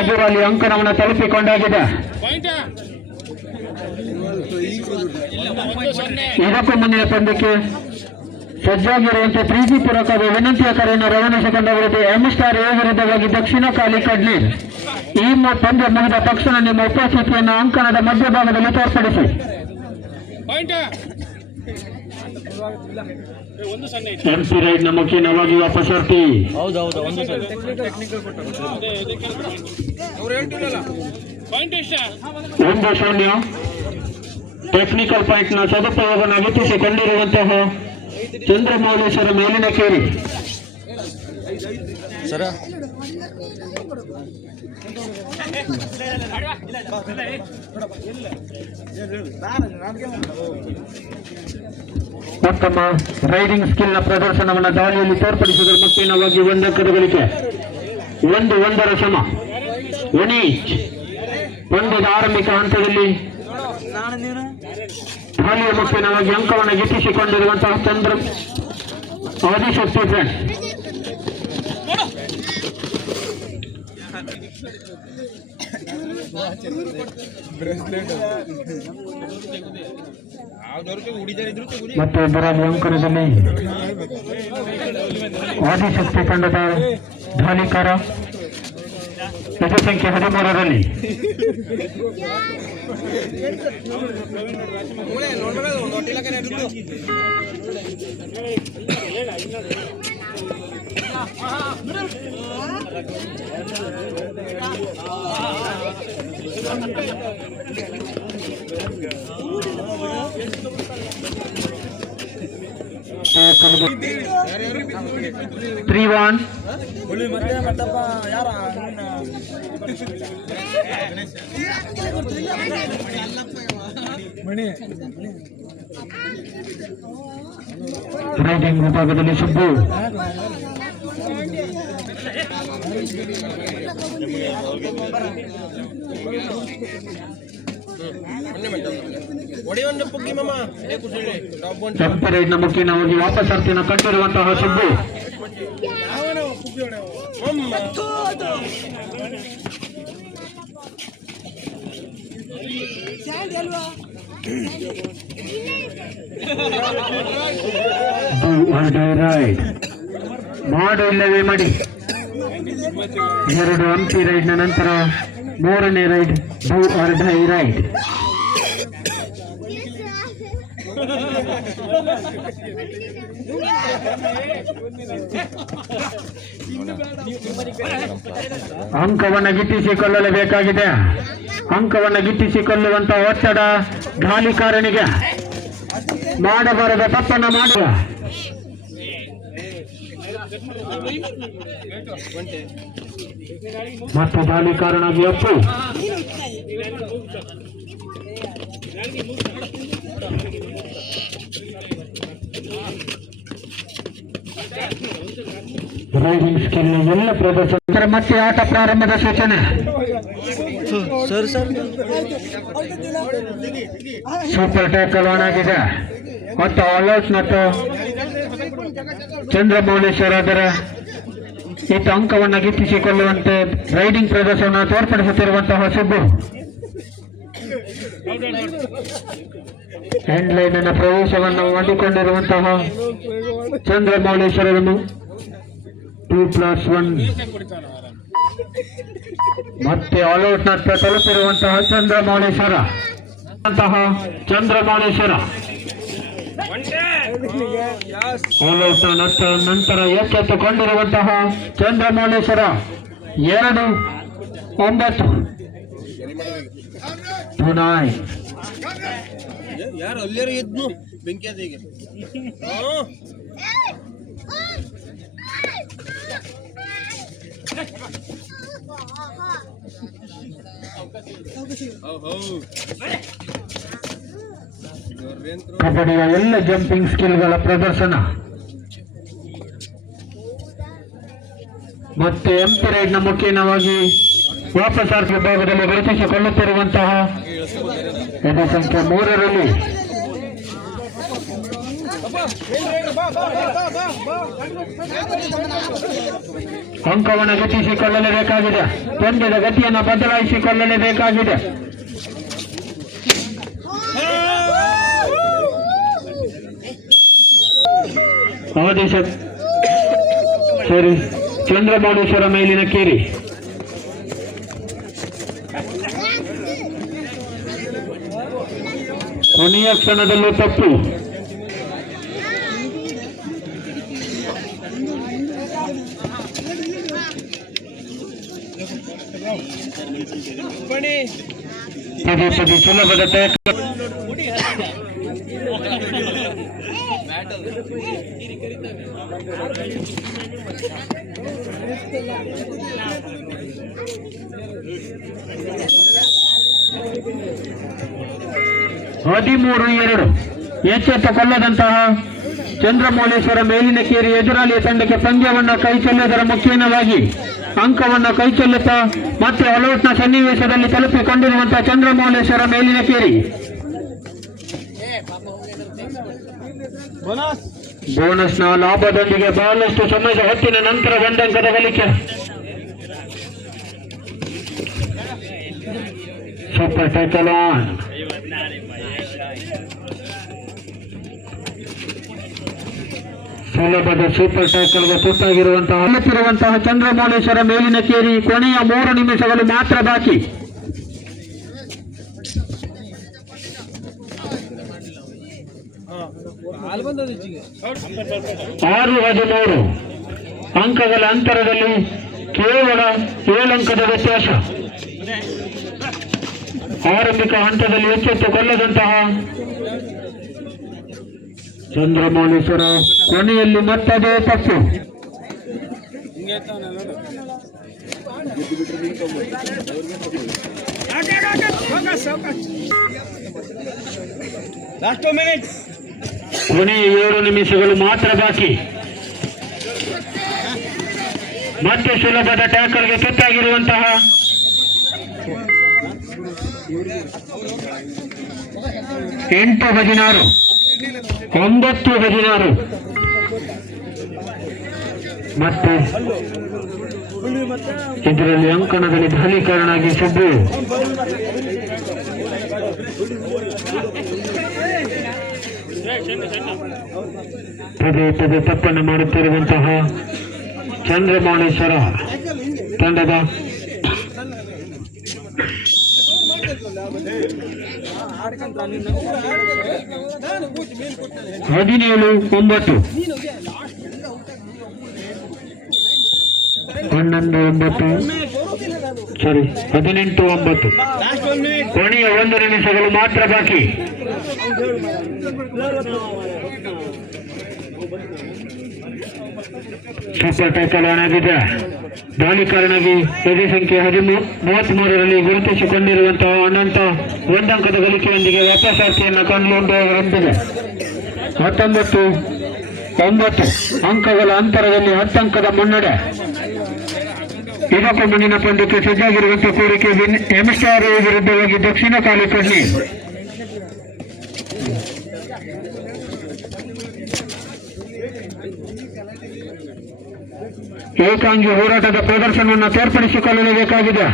ಇದರಲ್ಲಿ ಅಂಕಣವನ್ನು ತಲುಪಿಕೊಂಡಾಗಿದೆ. ಇದಕ್ಕೂ ಮುಂದಿನ ಪಂದ್ಯಕ್ಕೆ ಸಜ್ಜಾಗಿರುವಂತೆ ಪ್ರೀತಿಪೂರ್ವಕದ ವಿನಂತಿಯ ಕರೆಯನ್ನು ರವಾನಿಸಿಕೊಂಡವರಿಗೆ ಎಂ-ಸ್ಟಾರ್ ಎ ವಿರುದ್ಧವಾಗಿ ದಕ್ಷಿಣ ಕಾಲಿ ಕಡ್ಲಿ. ಈ ಪಂದ್ಯ ಮುಗಿದ ತಕ್ಷಣ ನಿಮ್ಮ ಉಪಸ್ಥಿತಿಯನ್ನು ಅಂಕಣದ ಮಧ್ಯಭಾಗದಲ್ಲಿ ತೋರ್ಪಡಿಸಿ. ಎಂಪಿ ರೈಡ್ ನ ಮುಖ್ಯವಾಗಿ ವಾಪಸ್ ಹೊರಟಿ. 1-0 ಟೆಕ್ನಿಕಲ್ ಪಾಯಿಂಟ್ ನ ಸದುಪಯೋಗ ನಗಿಸಿಕೊಂಡಿರುವಂತಹ ಚಂದ್ರಮೌಳೇಶ್ವರ ಮೇಲಿನ ಕೇರಿ. ಉತ್ತಮ ರೈಡಿಂಗ್ ಸ್ಕಿಲ್ ನ ಪ್ರದರ್ಶನವನ್ನು ದಾಳಿಯಲ್ಲಿ ತೋರ್ಪಡಿಸಿದರೆ ಮುಖ್ಯವಾಗಿ 1 ಅಂಕದ ಗಳಿಕೆ. 1-1 ಸಮ. ಉನೀಚ್ ಪಂದ್ಯದ ಆರಂಭಿಕ ಹಂತದಲ್ಲಿ ದಾಳಿಯ ಮುಖ್ಯವಾಗಿ ಅಂಕವನ್ನು ಗಿಟ್ಟಿಸಿಕೊಂಡಿರುವಂತಹ ಚಂದ್ರ ಆದಿಶಕ್ತಿ ಫ್ರೆಂಡ್. ಮತ್ತು ಇದರಲ್ಲಿ ಅಂಕಣದಲ್ಲಿ ಆದಿಶಕ್ತಿ ತಂಡದ ಧಾಲಿಕಾರ ಇದು ಸಂಖ್ಯೆ 13ರಲ್ಲಿ. ತ್ರಿವಾನ್ ರೈಡಿಂಗ್ ವಿಭಾಗದಲ್ಲಿ ಸುಬ್ಬು ರೈಡ್ ನ ಮುಖ್ಯವಾಗಿ ವಾಪಸ್ ಅರ್ತಿನ ಕಟ್ಟಿರುವಂತಹ ಸುಬ್ಬು. ರೈಡ್ ಮಾಡು ಇಲ್ಲವೇ ಮಾಡಿ. 2 ಹಂಪಿ ರೈಡ್ ನ ನಂತರ 3ನೇ raid do or die raid. ಅಂಕವನ್ನು ಗಿಟ್ಟಿಸಿಕೊಳ್ಳಲೇಬೇಕಾಗಿದೆ. ಅಂಕವನ್ನು ಗಿಟ್ಟಿಸಿಕೊಳ್ಳುವಂತಹ ಒತ್ತಡ ಗಾಲಿಕಾರನಿಗೆ. ಮಾಡಬಾರದ ತಪ್ಪನ್ನು ಮಾಡುವ ಮತ್ತು ಗಾಲಿಕಾರನಾಗಿ ಅಪ್ಪು. ರೈಡಿಂಗ್ ಸ್ಕಿಲ್ ಎಲ್ಲ ಪ್ರದರ್ಶನ ಮತ್ತೆ ಆಟ ಪ್ರಾರಂಭದ ಸೂಚನೆ. ಸೂಪರ್ ಟ್ಯಾಕಲ್ ಆನ್ ಆಗಿದೆ ಮತ್ತು ಆಲ್ಔಟ್ ಮತ್ತು ಚಂದ್ರಮೌಳೇಶ್ವರ ಅದರ ಇತ್ತ ಅಂಕವನ್ನು ಗಿಟ್ಟಿಸಿಕೊಳ್ಳುವಂತೆ ರೈಡಿಂಗ್ ಪ್ರದರ್ಶನ ತೋರ್ಪಡಿಸುತ್ತಿರುವಂತಹ ಸುಬ್ಬು. ಹ್ಯಾಂಡ್ ಲೈನ್ ನ ಪ್ರವೇಶವನ್ನು ಮಾಡಿಕೊಂಡಿರುವಂತಹ ಚಂದ್ರಮೌಳೇಶ್ವರವನ್ನು 2+1 ಮತ್ತೆ ಆಲ್ಔಟ್ ನತ್ತ ತಲುಪಿರುವಂತಹ ಚಂದ್ರಮೌಳೇಶ್ವರ ಆಲ್ಔಟ್ ನಂತರ ಎಚ್ಚೆತ್ತುಕೊಂಡಿರುವಂತಹ ಚಂದ್ರಮೌಳೇಶ್ವರ 2-9 ಪುನಾಯ್. ಯಾರು ಅಲ್ಲೇರು ಎದ್ನು ಬೆಂಕಿ ಅದ ಈಗ. ಕಬಡ್ಡಿಯ ಎಲ್ಲ ಜಂಪಿಂಗ್ ಸ್ಕಿಲ್ಗಳ ಪ್ರದರ್ಶನ ಮತ್ತೆ ಎಂಪಿ ರೈಡ್ ನ ಮುಖ್ಯವಾಗಿ ವಾಪಸ್ ಆರ್ಕ್ ವಿಭಾಗದಲ್ಲಿ ಗುರುತಿಸಿಕೊಳ್ಳುತ್ತಿರುವಂತಹ ಸಂಖ್ಯೆ 3ರಲ್ಲಿ ಅಂಕವನ್ನು ಗಿಟ್ಟಿಸಿಕೊಳ್ಳಲೇಬೇಕಾಗಿದೆ. ಪಂದ್ಯದ ಗತಿಯನ್ನು ಬದಲಾಯಿಸಿಕೊಳ್ಳಲೇಬೇಕಾಗಿದೆ. ಆದೇಶ ಸರಿ. ಚಂದ್ರಮೌಳೇಶ್ವರ ಮೇಲಿನ ಕೇರಿ. ಕೊನೆಯ ಕ್ಷಣದಲ್ಲೂ ತಪ್ಪು. ಪದೇ ಪದೇ ಸುಲಭದ ಟ್ಯಾಕಲ್. ಹದಿಮೂರು 2 ಎಚ್ಚೆತ್ತುಕೊಳ್ಳದಂತಹ ಚಂದ್ರಮೌಳೇಶ್ವರ ಮೇಲಿನ ಕೇರಿ ಎದುರಾಳಿಯ ತಂಡಕ್ಕೆ ಪಂದ್ಯವನ್ನು ಕೈಚೆಲ್ಲುವುದರ ಮುಖೇನವಾಗಿ ಅಂಕವನ್ನು ಕೈಚೆಲ್ಲುತ್ತಾ ಮತ್ತೆ ಅಲೌಟ್ನ ಸನ್ನಿವೇಶದಲ್ಲಿ ತಲುಪಿಕೊಂಡಿರುವಂತಹ ಚಂದ್ರಮೌಳೇಶ್ವರ ಮೇಲಿನ ಕೇರಿ ಬೋನಸ್ನ ಲಾಭದೊಂದಿಗೆ ಬಹಳಷ್ಟು ಸಮಯದ ಹೊತ್ತಿನ ನಂತರ ಒಂದಂಕದ ಗಳಿಕೆ. Super tackle on. ಸುಲಭದ ಸೂಪರ್ ಟ್ಯಾಕಲ್ಗೆ ತುತ್ತಾಗಿರುವಂತಹ ಚಂದ್ರಮೌಳೇಶ್ವರ ಮೇಲಿನ ಕೇರಿ. ಕೊನೆಯ 3 ನಿಮಿಷಗಳು ಮಾತ್ರ ಬಾಕಿ. 6-13 ಅಂಕಗಳ ಅಂತರದಲ್ಲಿ ಕೇವಲ 7 ಅಂಕದ ವ್ಯತ್ಯಾಸ. ಆರಂಭಿಕ ಹಂತದಲ್ಲಿ ಎಚ್ಚೆತ್ತುಕೊಳ್ಳದಂತಹ ಚಂದ್ರಮೌಳೇಶ್ವರ ಕೊನೆಯಲ್ಲಿ ಮತ್ತದೇ ತಪ್ಪು. ಕೊನೆಯ 7 ನಿಮಿಷಗಳು ಮಾತ್ರ ಬಾಕಿ. ಮತ್ತೆ ಸುಲಭದ ಟ್ಯಾಕಲ್ಗೆ ತುತ್ತಾಗಿರುವಂತಹ 8-16 9-16 ಮತ್ತೆ ಇದರಲ್ಲಿ ಅಂಕಣದಲ್ಲಿ ದಾಳಿಕಾರನಾಗಿ ಸುಬ್ಬು. ಪದೇ ಪದೇ ತಪ್ಪನ್ನು ಮಾಡುತ್ತಿರುವಂತಹ ಚಂದ್ರಮೌಳೇಶ್ವರ ತಂಡದ 17-9 ಸರಿ 18-9 ಕೊನೆಯ 1 ನಿಮಿಷಗಳು ಮಾತ್ರ ಬಾಕಿ. ಸೂಪರ್ ಟ್ಯಾಕಲ್ ಆಗಿದೆ. ದಾಳಿಕಾರನಾಗಿ ಎದೆ ಸಂಖ್ಯೆ 33ರಲ್ಲಿ ಗುರುತಿಸಿಕೊಂಡಿರುವಂತಹ ಅನಂತ 1 ಅಂಕದ ಗಳಿಕೆಯೊಂದಿಗೆ ವಾಪಸಾರ್ಥಿಯನ್ನು ಕಂಡುಕೊಂಡಿದೆ. 19-9 ಅಂಕಗಳ ಅಂತರದಲ್ಲಿ 10 ಅಂಕದ ಮುನ್ನಡೆ. ಇದಕ್ಕೂ ಮುಂದಿನ ಪಂದ್ಯಕ್ಕೆ ಸಜ್ಜಾಗಿರುವಂತಹ ಕೋರಿಕೆ ಎಂಸ್ಟಾರ್ ವಿರುದ್ಧವಾಗಿ ದಕ್ಷಿಣ ಕಾಲಿಕಡ್ಲಿ. ಏಕಾಂಗಿ ಹೋರಾಟದ ಪ್ರದರ್ಶನವನ್ನು ತೋರ್ಪಡಿಸಿಕೊಳ್ಳಲೇಬೇಕಾಗಿದೆ.